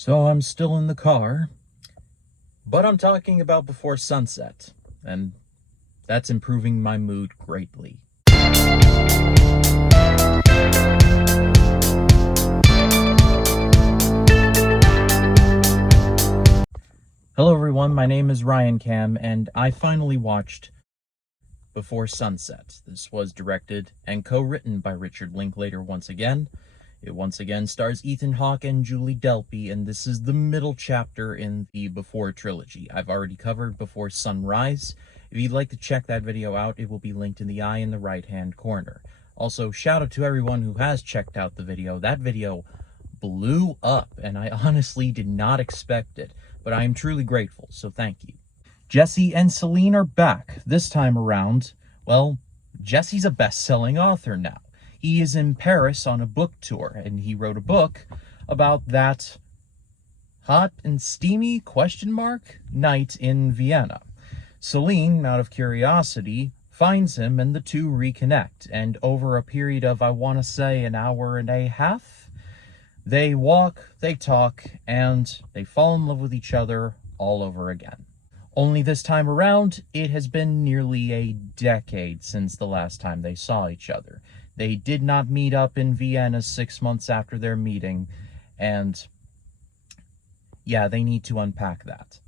So I'm still in the car, but I'm talking about Before Sunset, and that's improving my mood greatly. Hello everyone, my name is Ryan Cam, and I finally watched Before Sunset. This was directed and co-written by Richard Linklater once again. It once again stars Ethan Hawke and Julie Delpy, and this is the middle chapter in the Before trilogy. I've already covered Before Sunrise. If you'd like to check that video out, it will be linked in the eye in the right-hand corner. Also, shout out to everyone who has checked out the video. That video blew up, and I honestly did not expect it, but I am truly grateful, so thank you. Jesse and Celine are back. This time around, well, Jesse's a best-selling author now. He is in Paris on a book tour, and he wrote a book about that hot and steamy night in Vienna. Celine, out of curiosity, finds him, and the two reconnect, and over a period of, I want to say, an hour and a half, they walk, they talk, and they fall in love with each other all over again. Only this time around, it has been nearly a decade since the last time they saw each other. They did not meet up in Vienna 6 months after their meeting, and yeah, they need to unpack that.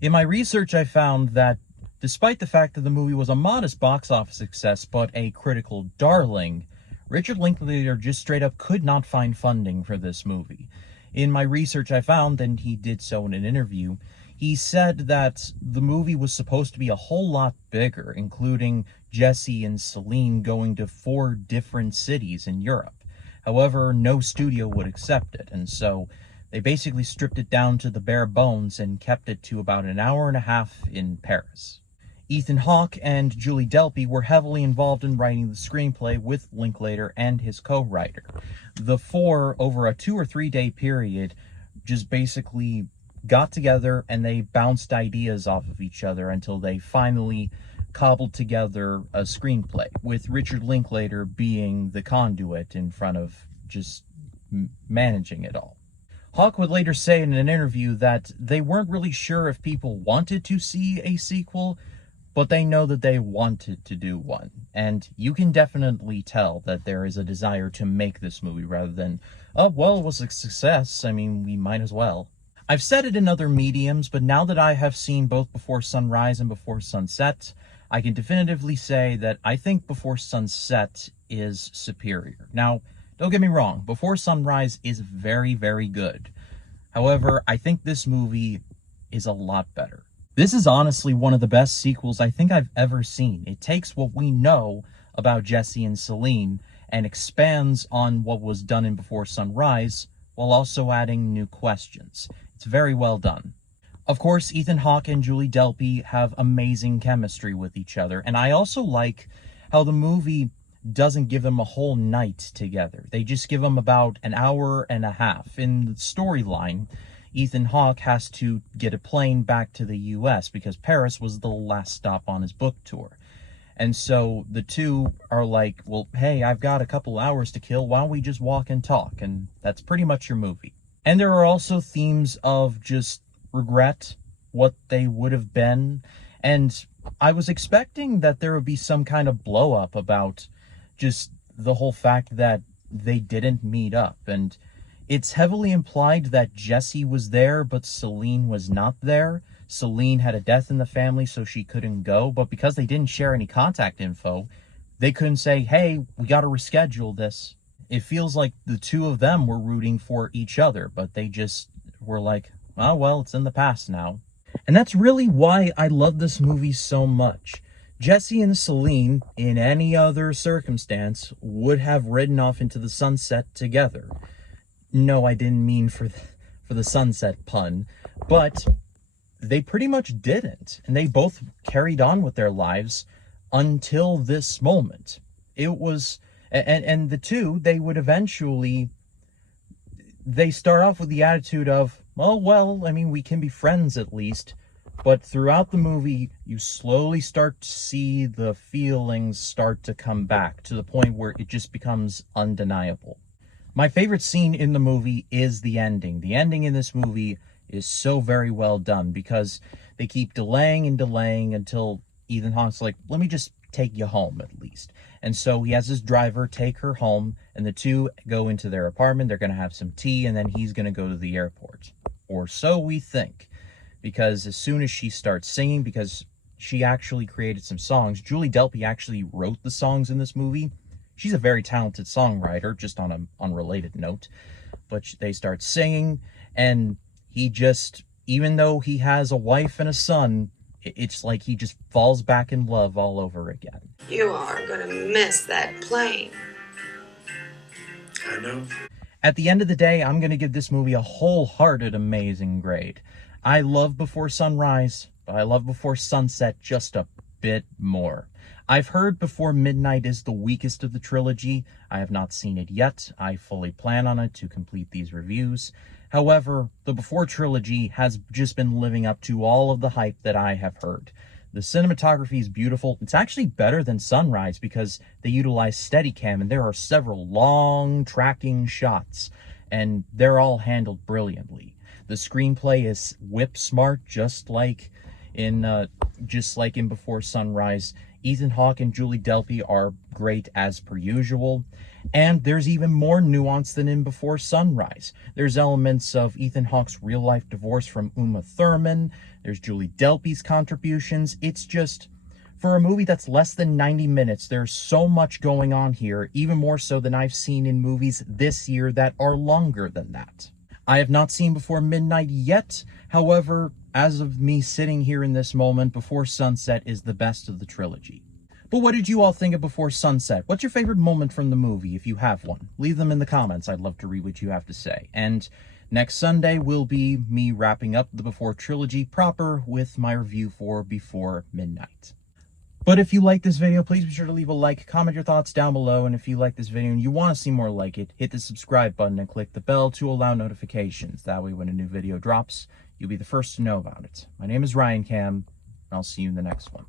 In my research, I found that despite the fact that the movie was a modest box office success but a critical darling, Richard Linklater just straight up could not find funding for this movie. In my research, I found, and he did so in an interview, he said that the movie was supposed to be a whole lot bigger, including Jesse and Celine going to 4 different cities in Europe. However, no studio would accept it, and so they basically stripped it down to the bare bones and kept it to about an hour and a half in Paris. Ethan Hawke and Julie Delpy were heavily involved in writing the screenplay with Linklater and his co-writer. The 4, over a 2 or 3 day period, just basically got together and they bounced ideas off of each other until they finally cobbled together a screenplay, with Richard Linklater being the conduit in front of just managing it all. Hawke would later say in an interview that they weren't really sure if people wanted to see a sequel, but they know that they wanted to do one. And you can definitely tell that there is a desire to make this movie rather than, oh, well, it was a success, I mean, we might as well. I've said it in other mediums, but now that I have seen both Before Sunrise and Before Sunset, I can definitively say that I think Before Sunset is superior. Now, don't get me wrong, Before Sunrise is very, very good. However, I think this movie is a lot better. This is honestly one of the best sequels I think I've ever seen. It takes what we know about Jesse and Celine and expands on what was done in Before Sunrise, while also adding new questions. It's very well done. Of course, Ethan Hawke and Julie Delpy have amazing chemistry with each other, and I also like how the movie doesn't give them a whole night together. They just give them about an hour and a half. In the storyline, Ethan Hawke has to get a plane back to the US because Paris was the last stop on his book tour. And so the two are like, well, hey, I've got a couple hours to kill, why don't we just walk and talk? And that's pretty much your movie. And there are also themes of just regret, what they would have been, and I was expecting that there would be some kind of blow up about just the whole fact that they didn't meet up, and it's heavily implied that Jesse was there, but Celine was not there. Celine had a death in the family, so she couldn't go, but because they didn't share any contact info, they couldn't say, hey, we gotta reschedule this. It feels like the two of them were rooting for each other, but they just were like, oh, well, it's in the past now. And that's really why I love this movie so much. Jesse and Celine, in any other circumstance, would have ridden off into the sunset together. No, I didn't mean for the sunset pun, but they pretty much didn't. And they both carried on with their lives until this moment. It was, and the two, they would eventually, they start off with the attitude of, oh, well, I mean, we can be friends at least. But throughout the movie, you slowly start to see the feelings start to come back to the point where it just becomes undeniable. My favorite scene in the movie is the ending. The ending in this movie is so very well done because they keep delaying and delaying until Ethan Hawke's like, let me just take you home at least. And so he has his driver take her home, and the two go into their apartment. They're going to have some tea, and then he's going to go to the airport. Or so we think. Because as soon as she starts singing, because she actually created some songs, Julie Delpy actually wrote the songs in this movie. She's a very talented songwriter, just on an unrelated note. But they start singing, and he just, even though he has a wife and a son, it's like he just falls back in love all over again. You are gonna miss that plane. I know. At the end of the day, I'm going to give this movie a wholehearted amazing grade. I love Before Sunrise, but I love Before Sunset just a bit more. I've heard Before Midnight is the weakest of the trilogy. I have not seen it yet. I fully plan on it to complete these reviews. However, the Before trilogy has just been living up to all of the hype that I have heard. The cinematography is beautiful. It's actually better than Sunrise because they utilize Steadicam, and there are several long tracking shots, and they're all handled brilliantly. The screenplay is whip smart, just like in Before Sunrise. Ethan Hawke and Julie Delpy are great as per usual, and there's even more nuance than in Before Sunrise. There's elements of Ethan Hawke's real-life divorce from Uma Thurman. There's Julie Delpy's contributions. It's just, for a movie that's less than 90 minutes, there's so much going on here, even more so than I've seen in movies this year that are longer than that. I have not seen Before Midnight yet. However, as of me sitting here in this moment, Before Sunset is the best of the trilogy. But what did you all think of Before Sunset? What's your favorite moment from the movie, if you have one? Leave them in the comments. I'd love to read what you have to say. And next Sunday will be me wrapping up the Before trilogy proper with my review for Before Midnight. But if you like this video, please be sure to leave a like, comment your thoughts down below, and if you like this video and you want to see more like it, hit the subscribe button and click the bell to allow notifications. That way when a new video drops, you'll be the first to know about it. My name is Ryan Cam, and I'll see you in the next one.